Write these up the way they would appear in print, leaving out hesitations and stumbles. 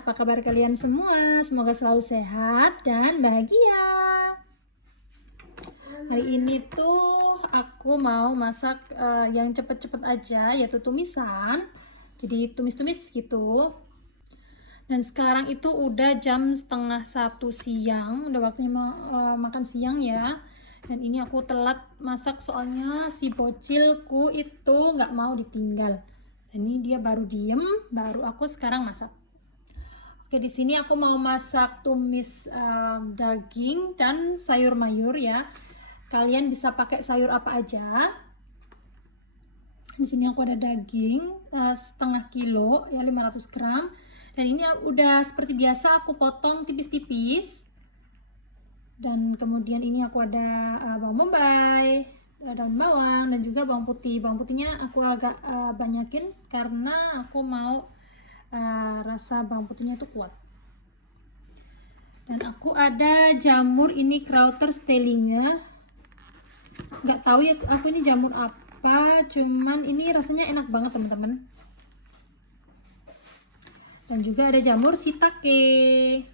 apa kabar kalian semua? Semoga selalu sehat dan bahagia. Hari ini tuh aku mau masak yang cepet-cepet aja, yaitu tumisan. Jadi tumis-tumis gitu. Dan sekarang itu udah jam 12:30 siang, udah waktunya makan siang ya. Dan ini aku telat masak soalnya si bocilku itu nggak mau ditinggal. Dan ini dia baru diem, baru aku sekarang masak. Oke, di sini aku mau masak tumis daging dan sayur mayur ya. Kalian bisa pakai sayur apa aja. Di sini aku ada daging setengah kilo ya, 500 gram. Dan ini udah seperti biasa aku potong tipis-tipis. Dan kemudian ini aku ada bawang bombay, daun bawang, dan juga bawang putih. Bawang putihnya aku agak banyakin karena aku mau rasa bawang putihnya itu kuat. Dan aku ada jamur ini Krauter Stellinger. Nggak tahu ya aku ini jamur apa, cuman ini rasanya enak banget teman-teman. Dan juga ada jamur shiitake.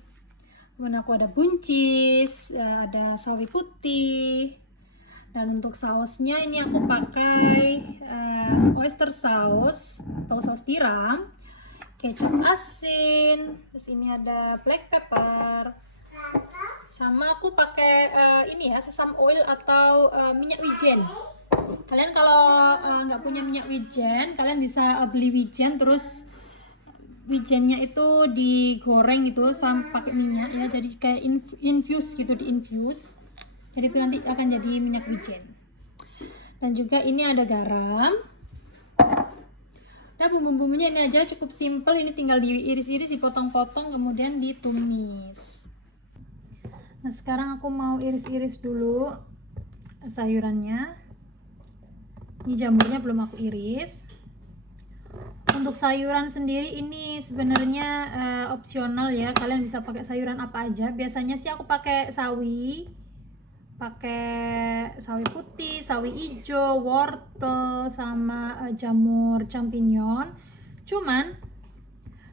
Kemudian aku ada buncis, ada sawi putih. Dan untuk sausnya ini aku pakai oyster sauce atau saus tiram, kecap asin, terus ini ada black pepper, sama aku pakai ini ya, sesame oil atau minyak wijen. Kalian kalau nggak punya minyak wijen, kalian bisa beli wijen, terus wijennya itu digoreng gitu sampai pakai minyak ya, jadi kayak infuse gitu, diinfuse. Jadi itu nanti akan jadi minyak wijen. Dan juga ini ada garam. Nah, bumbu-bumbunya ini aja, cukup simple. Ini tinggal diiris-iris, dipotong-potong, kemudian ditumis. Nah, sekarang aku mau iris-iris dulu sayurannya. Ini jamurnya belum aku iris. Untuk sayuran sendiri ini sebenarnya opsional ya. Kalian bisa pakai sayuran apa aja. Biasanya sih aku pakai sawi putih, sawi hijau, wortel, sama jamur champignon. Cuman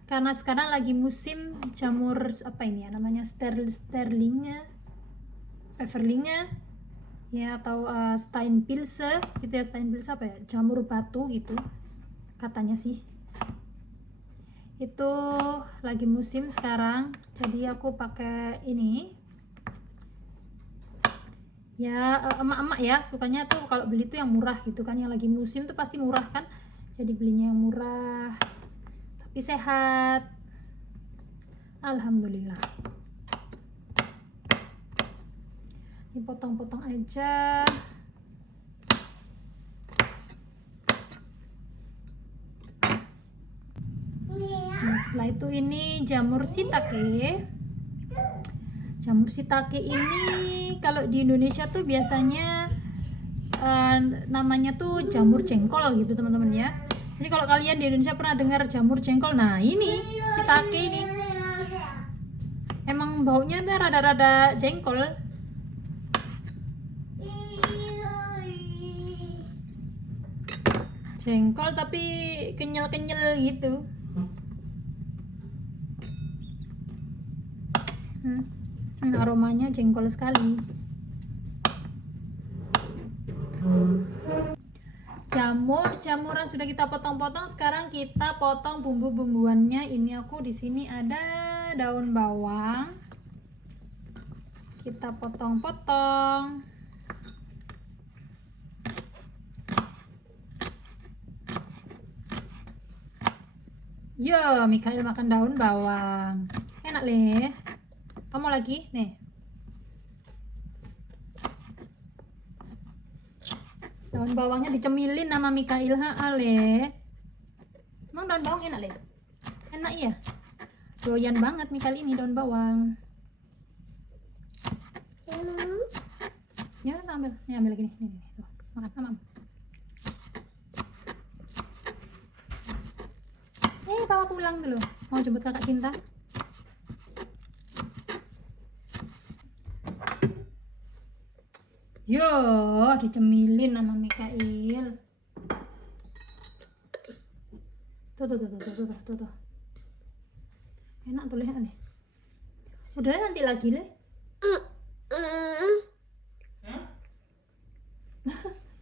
karena sekarang lagi musim jamur apa ini ya namanya, sterlingnya, Everlingnya ya, atau Steinpilze gitu ya. Steinpilze apa ya, jamur batu gitu katanya sih. Itu lagi musim sekarang, jadi aku pakai ini ya. Emak-emak ya sukanya tuh kalau beli tuh yang murah gitu kan, yang lagi musim tuh pasti murah kan, jadi belinya yang murah tapi sehat, alhamdulillah. Dipotong-potong aja. Nah, setelah itu ini jamur shiitake. Jamur shiitake ini kalau di Indonesia tuh biasanya namanya tuh jamur jengkol gitu teman-teman ya. Jadi kalau kalian di Indonesia pernah dengar jamur jengkol, nah ini shiitake ini emang baunya tuh rada-rada jengkol. Jengkol tapi kenyal-kenyal gitu. Aromanya jengkol sekali. Jamuran sudah kita potong-potong. Sekarang kita potong bumbu-bumbuannya. Ini aku di sini ada daun bawang. Kita potong-potong. Yo, Mikael makan daun bawang. Enak leh. Kamu lagi nih. Daun bawangnya dicemilin sama Mikael ale. Emang daun bawang enak leh? Enak ya. Doyan banget Mikael ini daun bawang. Ya, ambil. Nih, ambil lagi nih. Nih, tuh. Makan sama. Bawa pulang dulu. Mau jemput kakak cinta. Yo, dicemilin sama Mikael. Tuh. Enak tuh nih. Udah nanti lagi leh.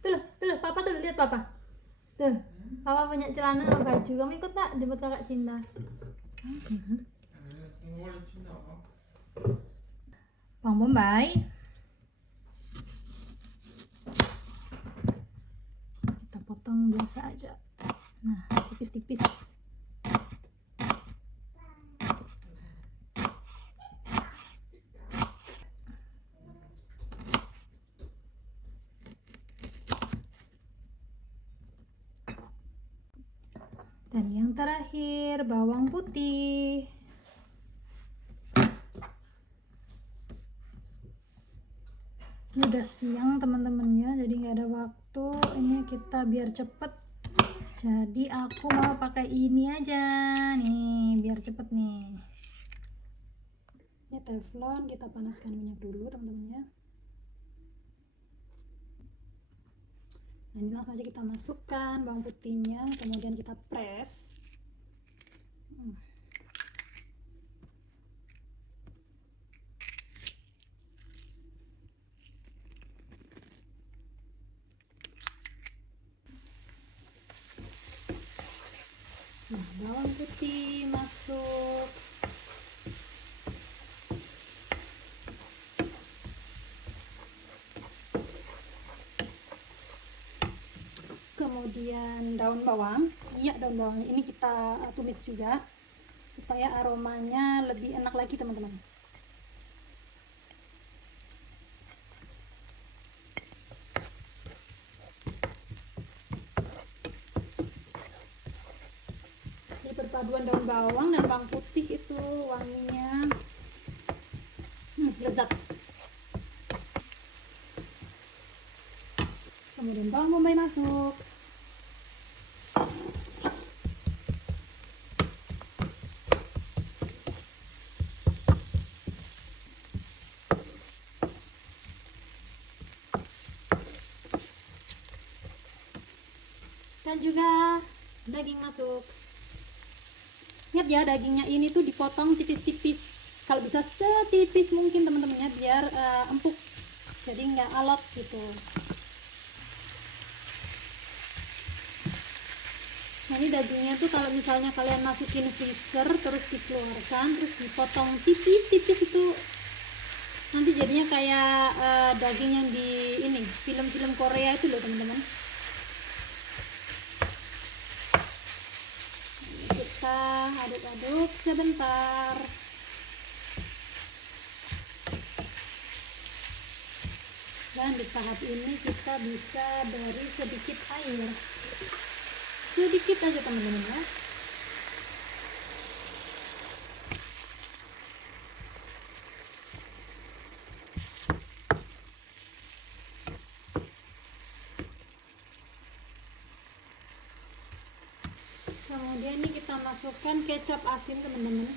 Tuh, papa tuh lihat papa. Tuh, papa punya celana sama baju. Kamu ikut tak jemput kakak Cinta? Bang Bombay. Kita potong biasa aja. Nah, tipis-tipis. Dan yang terakhir bawang putih. Ini udah siang teman-temannya, jadi nggak ada waktu. Ini kita biar cepet. Jadi aku mau pakai ini aja nih, biar cepet nih. Ini teflon, kita panaskan minyak dulu teman-temannya. Nah ini langsung aja kita masukkan bawang putihnya, kemudian kita press. Nah, bawang putih masuk. Kemudian daun bawang. Iya, daun bawang ini kita tumis juga supaya aromanya lebih enak lagi teman-teman. Jadi perpaduan daun bawang dan bawang putih itu wanginya lezat. Kemudian bawang bombay masuk. Dan juga daging masuk. Ingat ya, dagingnya ini tuh dipotong tipis-tipis. Kalau bisa setipis mungkin teman-temannya, biar empuk, jadi nggak alot gitu. Nah ini dagingnya tuh kalau misalnya kalian masukin freezer terus dikeluarkan terus dipotong tipis-tipis itu nanti jadinya kayak daging yang di ini film-film Korea itu loh teman-teman. Kita aduk-aduk sebentar. Dan di tahap ini kita bisa beri sedikit air, sedikit aja teman-teman ya. Kemudian ini kita masukkan kecap asin teman-teman.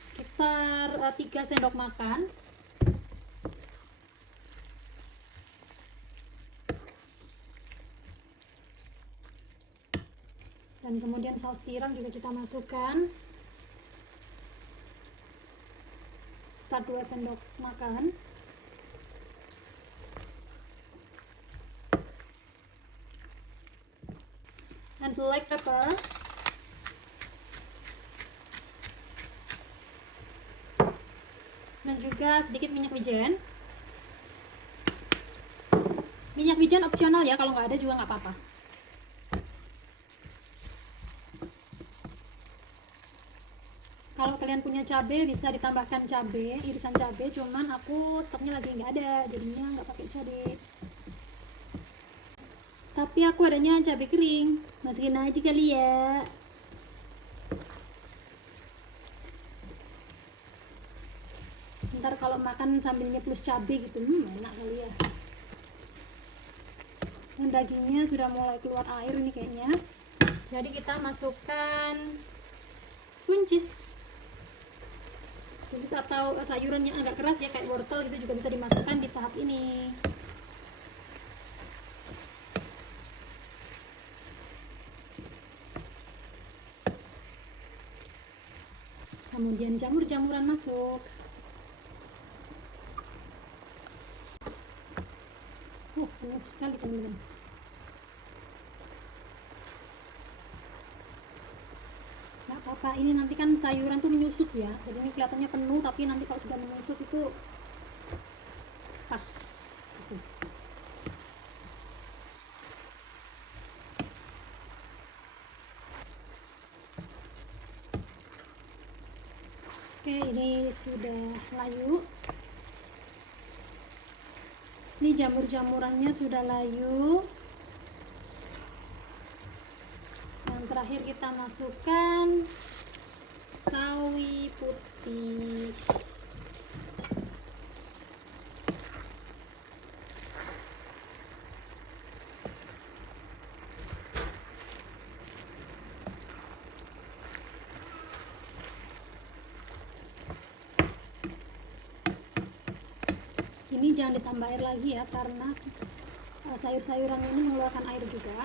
Sekitar 3 sendok makan. Dan kemudian saus tiram juga kita masukkan sekitar 2 sendok makan. And black pepper. Dan juga sedikit minyak wijen. Minyak wijen opsional ya, kalau nggak ada juga nggak apa-apa. Kalau kalian punya cabai bisa ditambahkan cabai, irisan cabai, cuman aku stoknya lagi nggak ada, jadinya nggak pakai cabai. Tapi aku adanya cabai kering, masukin aja kali ya. Ntar kalau makan sambil nyeplos cabai gitu, enak kali ya. Dan dagingnya sudah mulai keluar air ini kayaknya. Jadi kita masukkan buncis atau sayuran yang agak keras ya, kayak wortel gitu juga bisa dimasukkan di tahap ini. bagian jamur-jamuran masuk. Penuh sekali teman-teman. Nggak apa-apa, ini nanti kan sayuran tuh menyusut ya, jadi ini kelihatannya penuh, tapi nanti kalau sudah menyusut itu pas gitu. Oke, ini sudah layu. Ini jamur-jamurannya sudah layu. Yang terakhir kita masukkan sawi putih. Ini jangan ditambah air lagi ya, karena sayur-sayuran ini mengeluarkan air juga,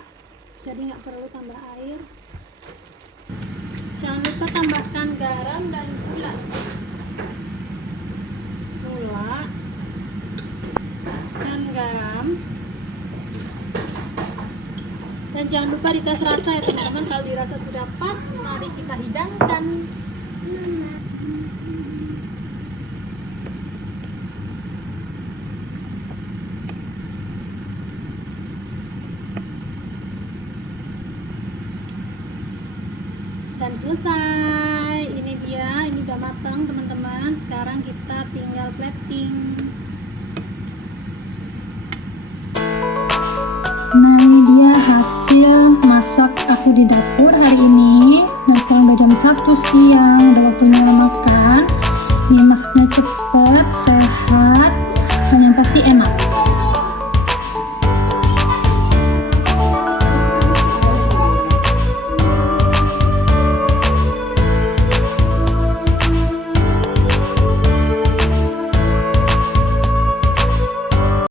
jadi nggak perlu tambah air. Jangan lupa tambahkan garam dan gula dan garam, dan jangan lupa dites rasa ya teman-teman. Kalau dirasa sudah pas, mari kita hidangkan. Dan selesai. Ini dia, ini udah matang teman-teman. Sekarang kita tinggal plating. Nah, ini dia hasil masak aku di dapur hari ini. Nah, sekarang udah jam 1 siang, udah waktunya makan.